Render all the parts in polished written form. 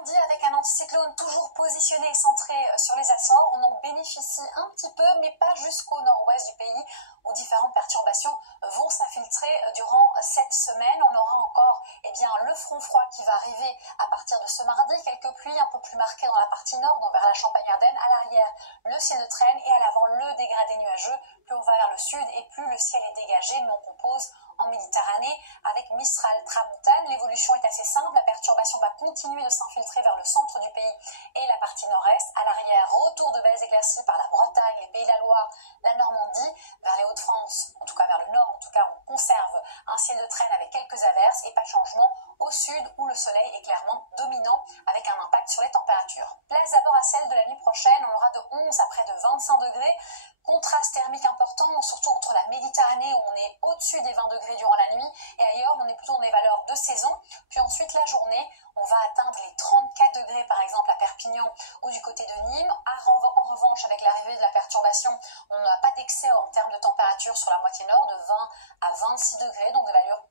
Lundi, avec un anticyclone toujours positionné et centré sur les Açores, on en bénéficie un petit peu, mais pas jusqu'au nord-ouest du pays, où différentes perturbations vont s'infiltrer durant cette semaine. On aura encore le front froid qui va arriver à partir de ce mardi, quelques pluies un peu plus marquées dans la partie nord, donc vers la Champagne-Ardenne, à l'arrière le ciel de traîne et à l'avant le dégradé nuageux. Plus on va vers le sud et plus le ciel est dégagé, mais on compose en Méditerranée avec Mistral Tramontane. L'évolution est assez simple, la perturbation va continuer de s'infiltrer vers le centre du pays et la partie nord-est. À l'arrière, retour de belles éclaircies par la Bretagne, les Pays de la Loire, la Normandie, vers les Hauts-de-France, en tout cas vers le nord, on conserve un ciel de traîne avec quelques averses et pas de changement au sud où le soleil est clairement dominant avec un impact sur les températures. Place d'abord à celle de la nuit prochaine, on aura de 11 à près de 25 degrés. Contraste thermique important, surtout entre la Méditerranée où on est au-dessus des 20 degrés durant la nuit et ailleurs on est plutôt dans des valeurs de saison. Puis ensuite la journée, on va atteindre les 34 degrés par exemple à Perpignan ou du côté de Nîmes. En revanche, avec l'arrivée de la perturbation, on n'a pas d'excès en termes de température sur la moitié nord, de 20 à 26 degrés, donc des valeurs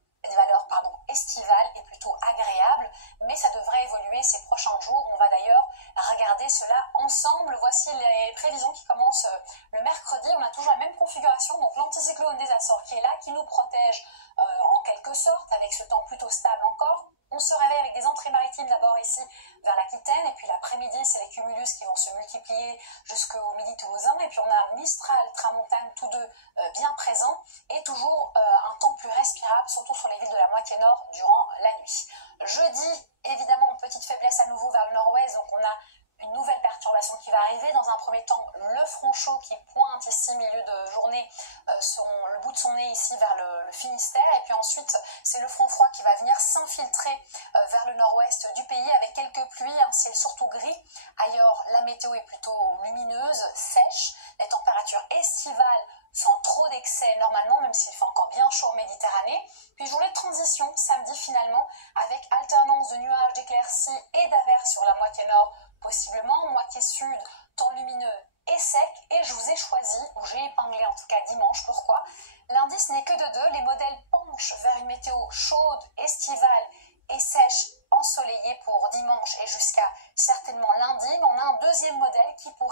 estivales et plutôt agréables, mais ça devrait évoluer ces prochains jours. On va d'ailleurs regarder cela ensemble. Voici les prévisions qui commencent le mercredi. On a toujours la même configuration, donc l'anticyclone des Açores qui est là, qui nous protège en quelque sorte, avec ce temps plutôt stable encore. On se réveille avec des entrées maritimes d'abord ici vers l'Aquitaine, et puis l'après-midi, c'est les cumulus qui vont se multiplier jusqu'au midi toulousain, et puis on a Mistral, Tramontane, tous deux bien présents, et toujours un temps plus respirable, surtout sur les villes de la moitié nord durant la nuit. Jeudi, évidemment, petite faiblesse à nouveau vers le nord-ouest, donc on a une nouvelle perturbation qui va arriver. Dans un premier temps, le front chaud qui pointe ici, milieu de journée, le bout de son nez ici vers le Finistère. Et puis ensuite, c'est le front froid qui va venir s'infiltrer vers le nord-ouest du pays avec quelques pluies, un ciel surtout gris. Ailleurs, la météo est plutôt lumineuse, sèche. Les températures estivales sans trop d'excès normalement, même s'il fait encore bien chaud en Méditerranée. Puis journée de transition, samedi finalement, avec alternance de nuages, d'éclaircies et d'averses sur la moitié nord, possiblement, moitié sud, temps lumineux et sec, et je vous ai choisi, ou j'ai épinglé en tout cas dimanche, pourquoi? L'indice n'est que de 2, les modèles penchent vers une météo chaude, estivale et sèche, ensoleillée pour dimanche et jusqu'à certainement lundi, mais on a un deuxième modèle qui pourrait